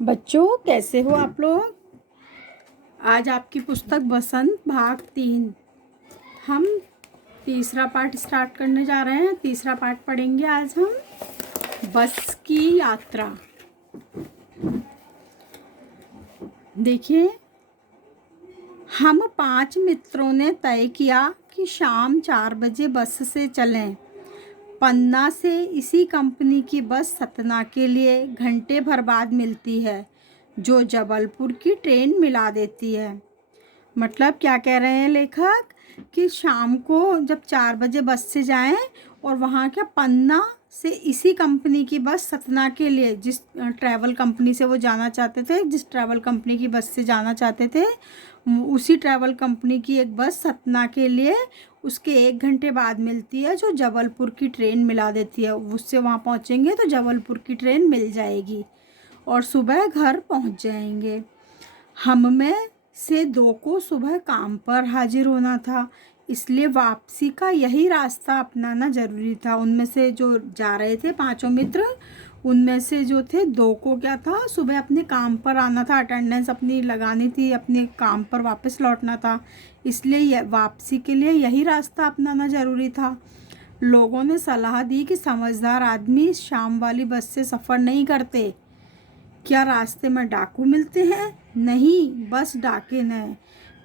बच्चों, कैसे हो आप लोग। आज आपकी पुस्तक बसंत भाग 3 हम तीसरा पार्ट स्टार्ट करने जा रहे हैं। तीसरा पार्ट पढ़ेंगे आज हम, बस की यात्रा। देखिए, हम 5 मित्रों ने तय किया कि शाम 4 बजे बस से चलें। पन्ना से इसी कंपनी की बस सतना के लिए घंटे भर बाद मिलती है, जो जबलपुर की ट्रेन मिला देती है। मतलब क्या कह रहे हैं लेखक कि शाम को जब 4 बजे बस से जाएं और वहाँ क्या पन्ना से इसी कंपनी की बस सतना के लिए, जिस ट्रैवल कंपनी से वो जाना चाहते थे, जिस ट्रैवल कंपनी की बस से जाना चाहते थे, उसी ट्रैवल कंपनी की एक बस सतना के लिए उसके 1 घंटे बाद मिलती है, जो जबलपुर की ट्रेन मिला देती है। उससे वहाँ पहुँचेंगे तो जबलपुर की ट्रेन मिल जाएगी और सुबह घर पहुँच जाएंगे। हम में से 2 को सुबह काम पर हाजिर होना था, इसलिए वापसी का यही रास्ता अपनाना ज़रूरी था। उनमें से जो जा रहे थे 5 मित्र, उनमें से जो थे 2 को क्या था, सुबह अपने काम पर आना था, अटेंडेंस अपनी लगानी थी, अपने काम पर वापस लौटना था, इसलिए वापसी के लिए यही रास्ता अपनाना ज़रूरी था। लोगों ने सलाह दी कि समझदार आदमी शाम वाली बस से सफ़र नहीं करते। क्या रास्ते में डाकू मिलते हैं? नहीं, बस डाके न।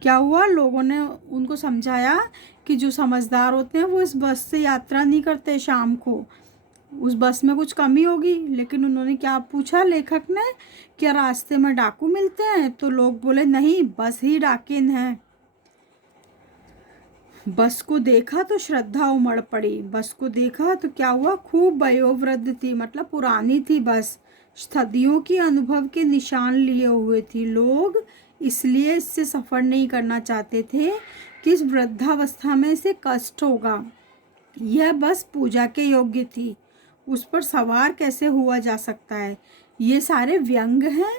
क्या हुआ, लोगों ने उनको समझाया कि जो समझदार होते हैं वो इस बस से यात्रा नहीं करते शाम को, उस बस में कुछ कमी होगी। लेकिन उन्होंने क्या पूछा लेखक ने, क्या रास्ते में डाकू मिलते हैं? तो लोग बोले नहीं, बस ही डाकिन है। बस को देखा तो श्रद्धा उमड़ पड़ी। बस को देखा तो क्या हुआ, खूब वयोवृद्ध थी, मतलब पुरानी थी बस, सदियों की अनुभव के निशान लिए हुए थी। लोग इसलिए इससे सफ़र नहीं करना चाहते थे कि इस वृद्धावस्था में इसे कष्ट होगा। यह बस पूजा के योग्य थी, उस पर सवार कैसे हुआ जा सकता है। ये सारे व्यंग हैं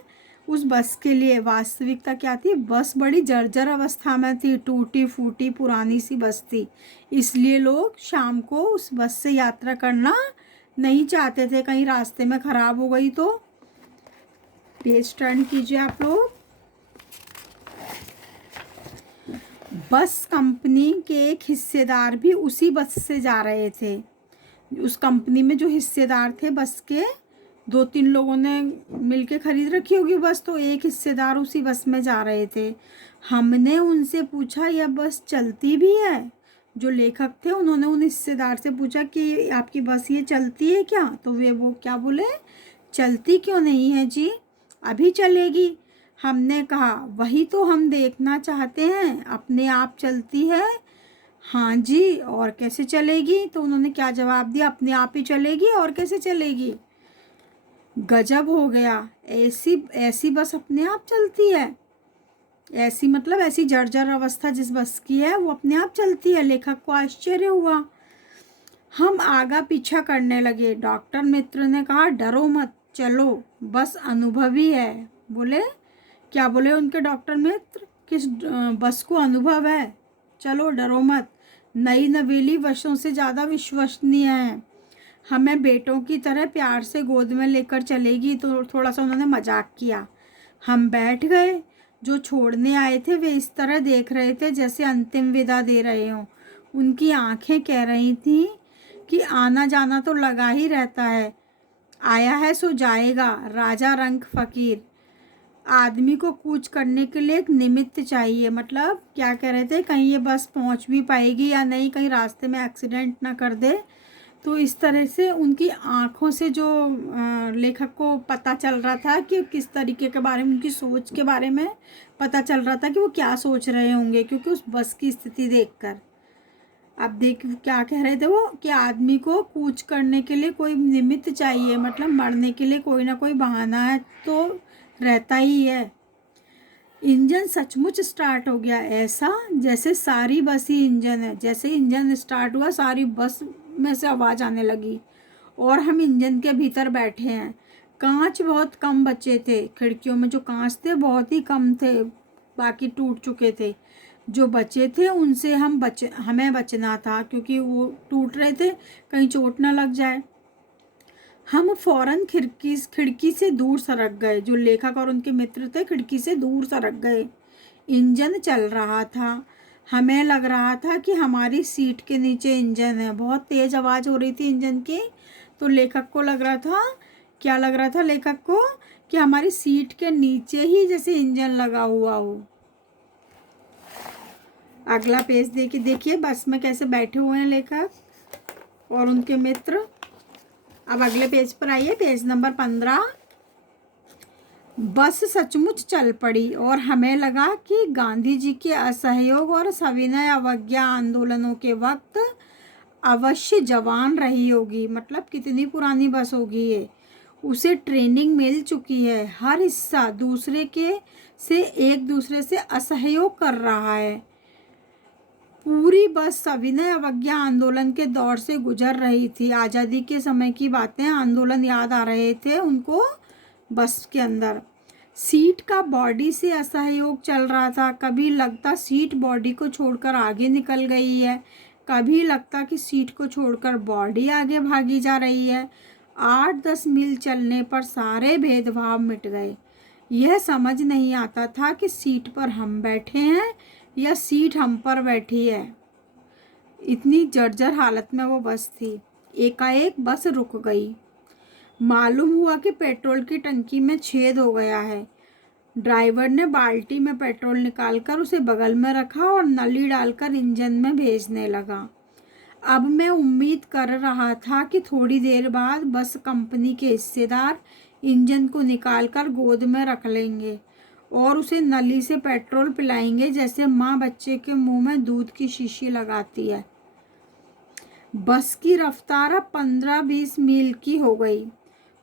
उस बस के लिए। वास्तविकता क्या थी, बस बड़ी जर्जर अवस्था में थी, टूटी फूटी पुरानी सी बस थी, इसलिए लोग शाम को उस बस से यात्रा करना नहीं चाहते थे, कहीं रास्ते में ख़राब हो गई तो। पेज टर्न कीजिए आप लोग। बस कंपनी के एक हिस्सेदार भी उसी बस से जा रहे थे। उस कंपनी में जो हिस्सेदार थे बस के, 2-3 लोगों ने मिलके खरीद रखी होगी बस, तो एक हिस्सेदार उसी बस में जा रहे थे। हमने उनसे पूछा, यह बस चलती भी है? जो लेखक थे उन्होंने उन हिस्सेदार से पूछा कि आपकी बस ये चलती है क्या? तो वो क्या बोले, चलती क्यों नहीं है जी, अभी चलेगी। हमने कहा, वही तो हम देखना चाहते हैं, अपने आप चलती है? हाँ जी, और कैसे चलेगी? तो उन्होंने क्या जवाब दिया, अपने आप ही चलेगी, और कैसे चलेगी। गजब हो गया, ऐसी ऐसी बस अपने आप चलती है? ऐसी मतलब ऐसी जर्जर अवस्था जिस बस की है वो अपने आप चलती है। लेखक को आश्चर्य हुआ। हम आगा पीछा करने लगे। डॉक्टर मित्र ने कहा, डरो मत, चलो, बस अनुभवी है। बोले, क्या बोले उनके डॉक्टर मित्र, किस बस को अनुभव है, चलो डरो मत, नई नवेली बसों से ज़्यादा विश्वसनीय है, हमें बेटों की तरह प्यार से गोद में लेकर चलेगी। तो थोड़ा सा उन्होंने मजाक किया। हम बैठ गए। जो छोड़ने आए थे वे इस तरह देख रहे थे जैसे अंतिम विदा दे रहे हों। उनकी आंखें कह रही थीं कि आना जाना तो लगा ही रहता है, आया है सो जाएगा, राजा रंग फकीर। आदमी को कूच करने के लिए एक निमित्त चाहिए। मतलब क्या कह रहे थे, कहीं ये बस पहुंच भी पाएगी या नहीं, कहीं रास्ते में एक्सीडेंट ना कर दे। तो इस तरह से उनकी आंखों से जो लेखक को पता चल रहा था कि किस तरीके के बारे में, उनकी सोच के बारे में पता चल रहा था कि वो क्या सोच रहे होंगे, क्योंकि उस बस की स्थिति देखकर। अब देख क्या कह रहे थे वो, कि आदमी को कूच करने के लिए कोई निमित्त चाहिए, मतलब मरने के लिए कोई ना कोई बहाना है तो रहता ही है। इंजन सचमुच स्टार्ट हो गया, ऐसा जैसे सारी बस ही इंजन है। जैसे इंजन स्टार्ट हुआ, सारी बस में से आवाज़ आने लगी और हम इंजन के भीतर बैठे हैं। कांच बहुत कम बचे थे, खिड़कियों में जो कांच थे बहुत ही कम थे, बाकी टूट चुके थे। जो बचे थे उनसे हमें बचना था, क्योंकि वो टूट रहे थे, कहीं चोट ना लग जाए। हम फौरन खिड़की से दूर सरक गए। जो लेखक और उनके मित्र थे खिड़की से दूर सरक गए। इंजन चल रहा था। हमें लग रहा था कि हमारी सीट के नीचे इंजन है। बहुत तेज आवाज़ हो रही थी इंजन की। तो लेखक को लग रहा था, क्या लग रहा था लेखक को, कि हमारी सीट के नीचे ही जैसे इंजन लगा हुआ हो। अगला पेज देखिए बस में कैसे बैठे हुए हैं लेखक और उनके मित्र। अब अगले पेज पर आइए, पेज नंबर 15। बस सचमुच चल पड़ी और हमें लगा कि गांधी जी के असहयोग और सविनय अवज्ञा आंदोलनों के वक्त अवश्य जवान रही होगी। मतलब कितनी पुरानी बस होगी ये। उसे ट्रेनिंग मिल चुकी है। हर हिस्सा एक दूसरे से असहयोग कर रहा है। पूरी बस सविनय अवज्ञा आंदोलन के दौर से गुजर रही थी। आज़ादी के समय की बातें, आंदोलन याद आ रहे थे उनको बस के अंदर। सीट का बॉडी से असहयोग चल रहा था। कभी लगता सीट बॉडी को छोड़कर आगे निकल गई है, कभी लगता कि सीट को छोड़कर बॉडी आगे भागी जा रही है। 8-10 मील चलने पर सारे भेदभाव मिट गए। यह समझ नहीं आता था कि सीट पर हम बैठे हैं या सीट हम पर बैठी है। इतनी जर्जर हालत में वो बस थी। एकाएक बस रुक गई। मालूम हुआ कि पेट्रोल की टंकी में छेद हो गया है। ड्राइवर ने बाल्टी में पेट्रोल निकालकर उसे बगल में रखा और नली डालकर इंजन में भेजने लगा। अब मैं उम्मीद कर रहा था कि थोड़ी देर बाद बस कंपनी के हिस्सेदार इंजन को निकालकर गोद में रख लेंगे और उसे नली से पेट्रोल पिलाएंगे, जैसे माँ बच्चे के मुंह में दूध की शीशी लगाती है। बस की रफ्तार अब 15-20 मील की हो गई।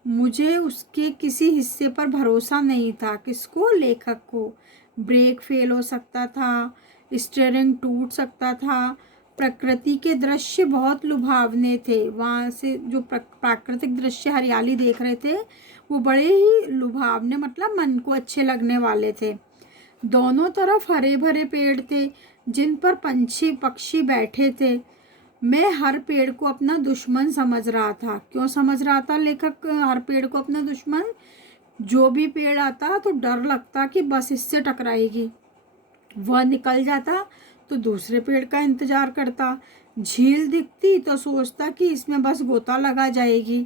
मुझे उसके किसी हिस्से पर भरोसा नहीं था। किसको? लेखक को। ब्रेक फेल हो सकता था, स्टीयरिंग टूट सकता था। प्रकृति के दृश्य बहुत लुभावने थे। वहाँ से जो प्राकृतिक दृश्य हरियाली देख रहे थे वो बड़े ही लुभावने, मतलब मन को अच्छे लगने वाले थे। दोनों तरफ हरे भरे पेड़ थे जिन पर पंछी पक्षी बैठे थे। मैं हर पेड़ को अपना दुश्मन समझ रहा था। क्यों समझ रहा था लेखक हर पेड़ को अपना दुश्मन? जो भी पेड़ आता तो डर लगता कि बस इससे टकराएगी। वह निकल जाता तो दूसरे पेड़ का इंतजार करता। झील दिखती तो सोचता कि इसमें बस गोता लगा जाएगी।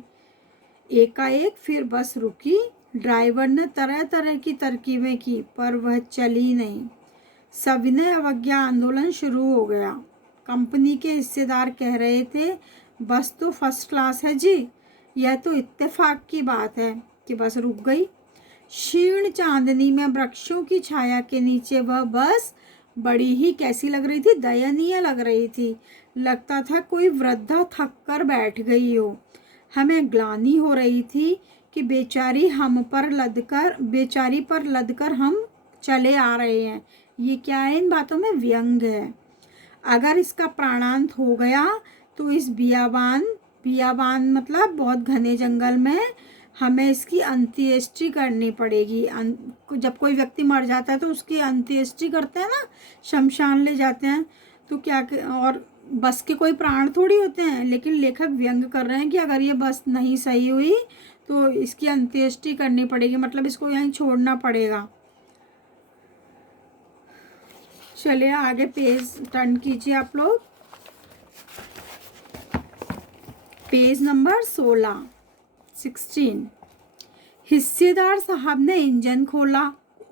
एकाएक फिर बस रुकी। ड्राइवर ने तरह तरह की तरकीबें की पर वह चली नहीं। सविनय अवज्ञा आंदोलन शुरू हो गया। कंपनी के हिस्सेदार कह रहे थे, बस तो फर्स्ट क्लास है जी। यह तो इत्तेफाक की बात है कि बस रुक गई। क्षीण चांदनी में वृक्षों की छाया के नीचे वह बस बड़ी ही कैसी लग रही थी? दयनीय लग रही थी। लगता था कोई वृद्धा थक कर बैठ गई हो। हमें ग्लानि हो रही थी कि बेचारी पर लदकर हम चले आ रहे हैं। ये क्या है? इन बातों में व्यंग है। अगर इसका प्राणांत हो गया तो इस बियाबान मतलब बहुत घने जंगल में हमें इसकी अंत्येष्टि करनी पड़ेगी। जब कोई व्यक्ति मर जाता है तो उसकी अंत्येष्टि करते हैं ना, शमशान ले जाते हैं। तो और बस के कोई प्राण थोड़ी होते हैं। लेकिन लेखक व्यंग कर रहे हैं कि अगर ये बस नहीं सही हुई तो इसकी अंत्येष्टि करनी पड़ेगी, मतलब इसको यहीं छोड़ना पड़ेगा। चलिए आगे पेज टर्न कीजिए आप लोग। Page number 16। हिस्सेदार साहब ने इंजन खोला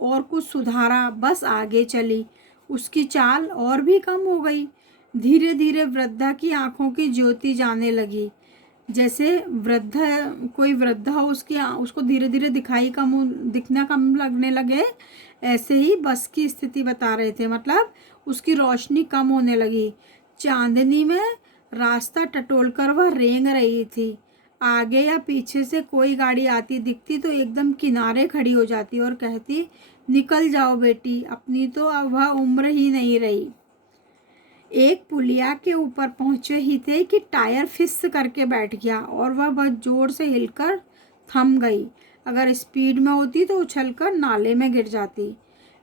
और कुछ सुधारा। बस आगे चली। उसकी चाल और भी कम हो गई। धीरे धीरे वृद्धा की आंखों की ज्योति जाने लगी। जैसे कोई वृद्धा उसको धीरे धीरे दिखना कम लगने लगे, ऐसे ही बस की स्थिति बता रहे थे। मतलब उसकी रोशनी कम होने लगी। चांदनी में रास्ता टटोलकर वह रेंग रही थी। आगे या पीछे से कोई गाड़ी आती दिखती तो एकदम किनारे खड़ी हो जाती और कहती, निकल जाओ बेटी, अपनी तो अब वह उम्र ही नहीं रही। एक पुलिया के ऊपर पहुंचे ही थे कि टायर फिस करके बैठ गया और वह बहुत जोर से हिलकर थम गई। अगर स्पीड में होती तो उछलकर नाले में गिर जाती।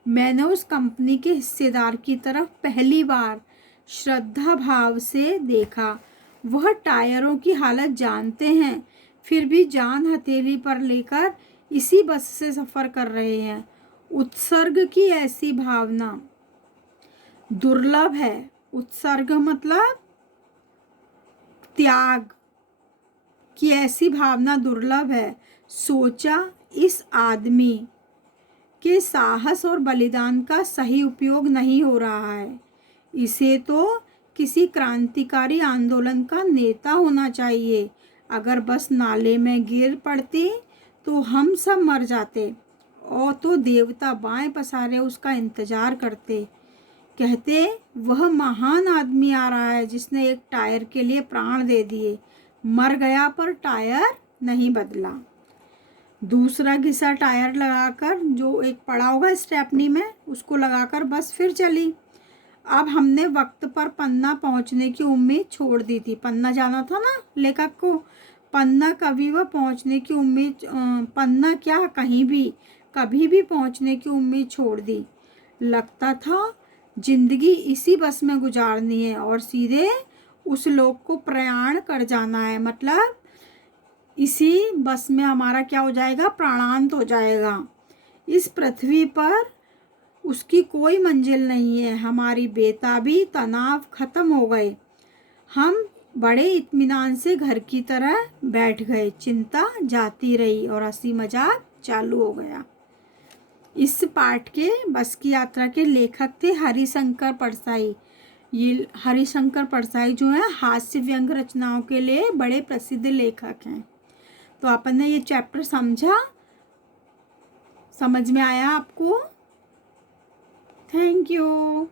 मैंने उस कंपनी के हिस्सेदार की तरफ पहली बार श्रद्धा भाव से देखा। वह टायरों की हालत जानते हैं, फिर भी जान हथेली पर लेकर इसी बस से सफ़र कर रहे हैं। उत्सर्ग की ऐसी भावना दुर्लभ है। उत्सर्ग मतलब त्याग की ऐसी भावना दुर्लभ है। सोचा इस आदमी के साहस और बलिदान का सही उपयोग नहीं हो रहा है। इसे तो किसी क्रांतिकारी आंदोलन का नेता होना चाहिए। अगर बस नाले में गिर पड़ती तो हम सब मर जाते, और तो देवता बाएं पसारे उसका इंतजार करते, कहते वह महान आदमी आ रहा है जिसने एक टायर के लिए प्राण दे दिए, मर गया पर टायर नहीं बदला। दूसरा घिसा टायर लगाकर, जो एक पड़ा होगा स्टेपनी में, उसको लगाकर बस फिर चली। अब हमने वक्त पर पन्ना पहुंचने की उम्मीद छोड़ दी थी। पन्ना जाना था ना लेखक को। पन्ना कभी वह पहुंचने की उम्मीद, पन्ना क्या, कहीं भी कभी भी पहुंचने की उम्मीद छोड़ दी। लगता था जिंदगी इसी बस में गुजारनी है और सीधे उस लोक को प्रयाण कर जाना है। मतलब इसी बस में हमारा क्या हो जाएगा, प्राणांत हो जाएगा। इस पृथ्वी पर उसकी कोई मंजिल नहीं है। हमारी बेताबी तनाव खत्म हो गए। हम बड़े इत्मीनान से घर की तरह बैठ गए। चिंता जाती रही और हंसी मजाक चालू हो गया। इस पाठ के बस की यात्रा के लेखक थे हरिशंकर परसाई। ये हरिशंकर परसाई जो है हास्य व्यंग रचनाओं के लिए बड़े प्रसिद्ध लेखक हैं। तो अपन ने ये चैप्टर समझा, समझ में आया आपको? Thank you.